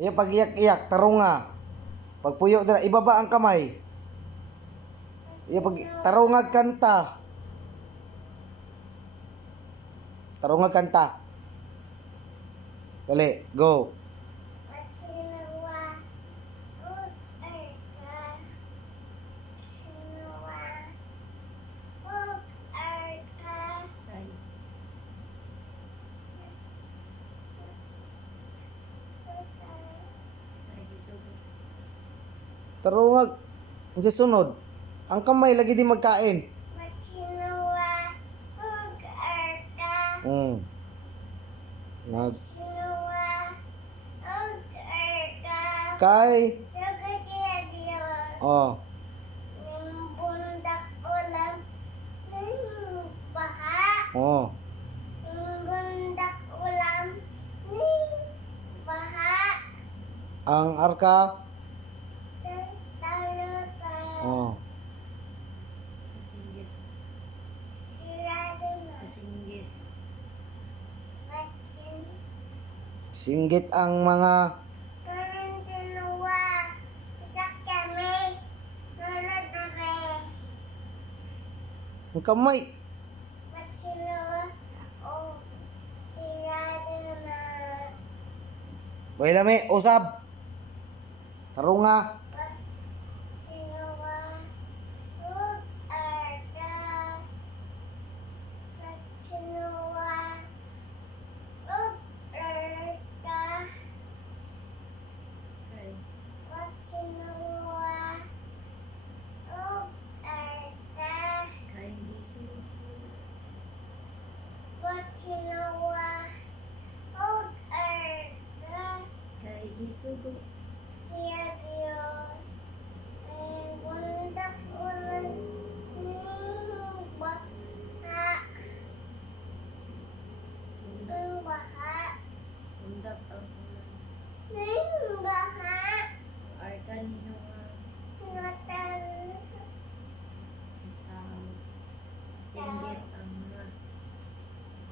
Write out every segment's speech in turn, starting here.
Ayan, pag iyak-iyak, tarunga. Pag puyo dira, ibaba ang kamay. Ayan, pag tarungag kanta. Tarungag kanta. Dali, go. Tarungag. Ang sunod. Ang kamay lagi di magkain. Nag kay oh. Oh. Ang arka. Oh. Singgit ang mga ang kamay. Way lami, usab. Tarunga.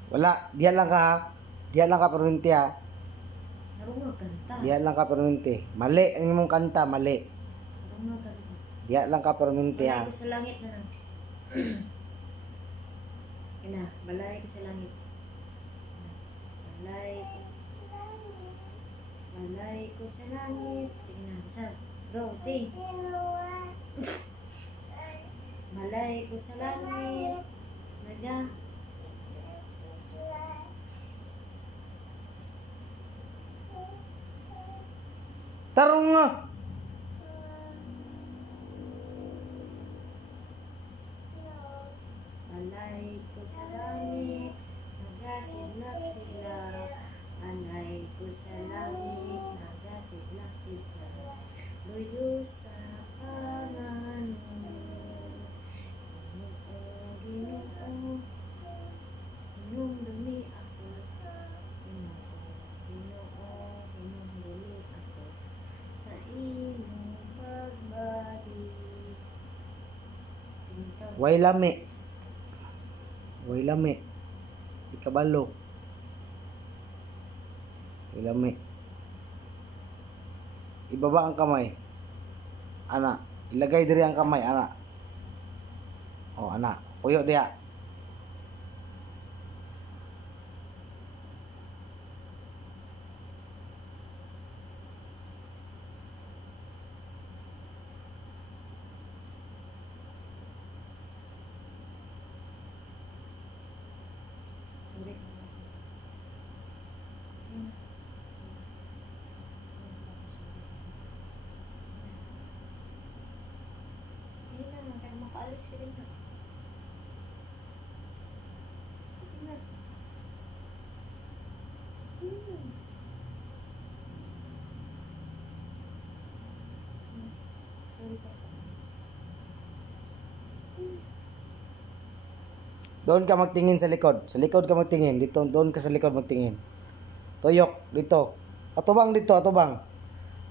Wala, diyan lang ka ha. Diyan lang ka perminti ha. Diyan lang ka perminti. Mali ang imong kanta, mali. Diyan lang ka perminti ha. Balay ko sa langit na lang. Ina, balay ko sa langit. Balay ko sa langit. Sige na, sir. Go, sing. Balay ko sa langit. Naga. Tarunga. Balay ko sa langit. Nagasiglak-siglak. Balay ko sa langit. Nagasiglak-siglak. Luyo sa pangalan mo. Ginoo. Hinumdumi ako. Ginoo. Hinumdumi ako. Sa imong pagbalik. Way lami. Way lami. Ikabalo. Way lami. Ibaba ang kamay. Ana, ilagay diri ang kamay, ana. Oh, ana. Puyo diha. Makaalis ka rin na. Doon ka magtingin sa likod. Sa likod ka magtingin. Dito, doon ka sa likod magtingin. Tuyok, dito. Atubang dito, atubang.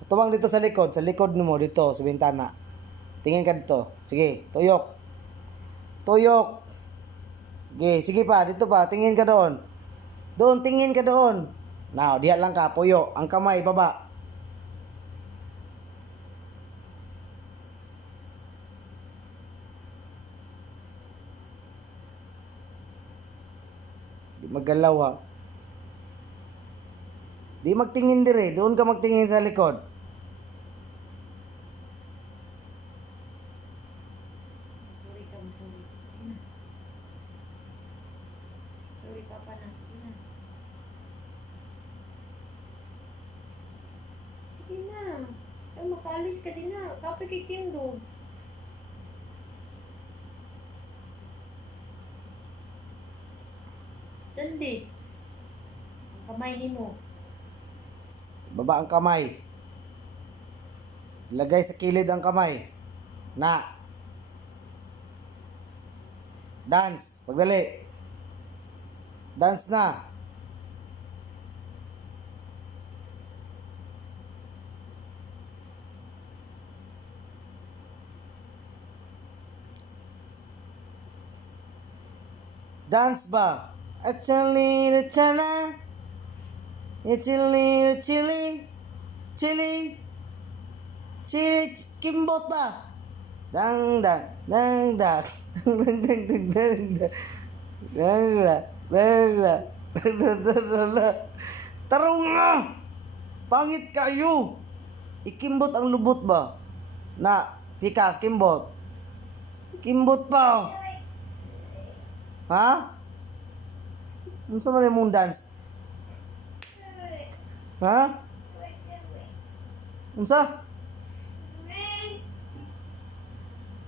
Atubang dito sa likod. Sa likod mo, dito, sa bintana. Tingin ka dito. Sige, tuyok. Tuyok. Okay, sige pa, dito pa. Tingin ka doon. Doon, tingin ka doon. Now, diyan lang ka, puyo. Ang kamay, baba. Maggalaw ha. Di magtingin dire, doon ka magtingin sa likod. Sorry ka, sorry. Sige na. Sorry papa na, sige na. Sige na. Ay, makaalis ka din na. Kapag kay Tindo. Dandi. Ang kamay ni mo. Baba ang kamay. Lagay sa kilid ang kamay. Na. Dance. Pagdali. Dance na. Dance ba? Achali, chana. Chili, chili. Chili. Chili, kimbot ba? Dang, dang, dang, dang. Dang, dang, dang, dang, dang. Dang, dang, dang, dang. Dang, dang, dang, dang, dang. Tarong nga! Pangit kayo! Ikimbot ang lubot ba? Na, pikas, kimbot. Kimbot pa! Ha? Ano sa man mong dance? Ha? Unsa?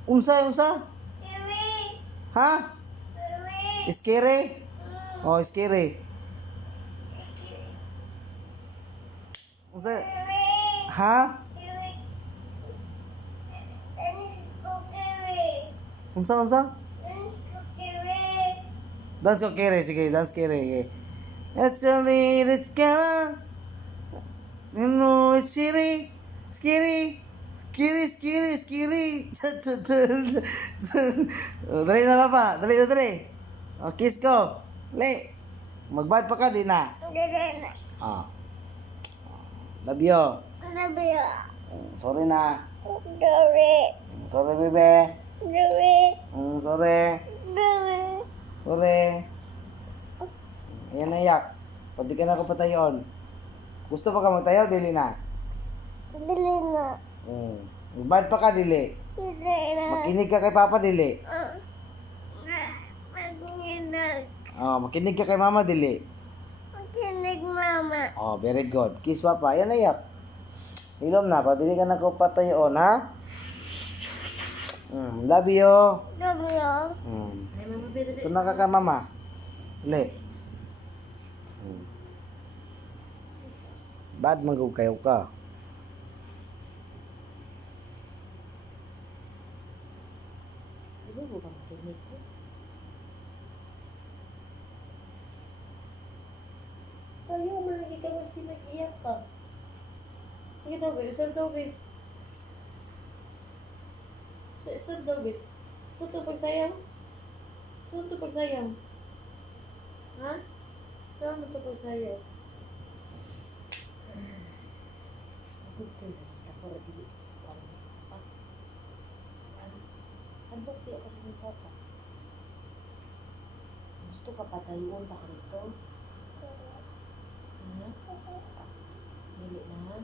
Unsa? Ha? Scary? Oh, scary. Unsa? Ha? Unsa? Dance ko kere, sige, dance kere. Actually, it's gonna, you know, it's scary, scary, scary. Dali na papa, dali. Oh, kiss ko. Dali. Magbad pa ka, di na. Ah. Love you. Sorry na. Sorry, bebe. Sorry. Ayan na yak. Pwede ka na ako patayon. Gusto pa ka magtayo, dili na. Bad pa ka, dili. Makinig ka kay papa, dili. Oh, makinig ka kay mama, dili. Oh, very good. Kiss papa. Ayan na yak. Hilom na, pwede ka na ako patayon, ha? Love you. Ay, mama, dali. Ito na ka kay mama. Dili. Bad manggug kayo ka. Ano mo ba makinig ko? Sa'yo, malagi ka kasi nag-iyak ka. Sige daw, babe. Usap daw, babe. Usap daw, babe. Saan ito pagsayaw? Saan ito pagsayaw? Ha? Saan mo ito pagsayaw? Good ko na. Ako na dili. Ano di ako sa mga papa? Gusto ka patayon pa ka nito? Ha? Dili na?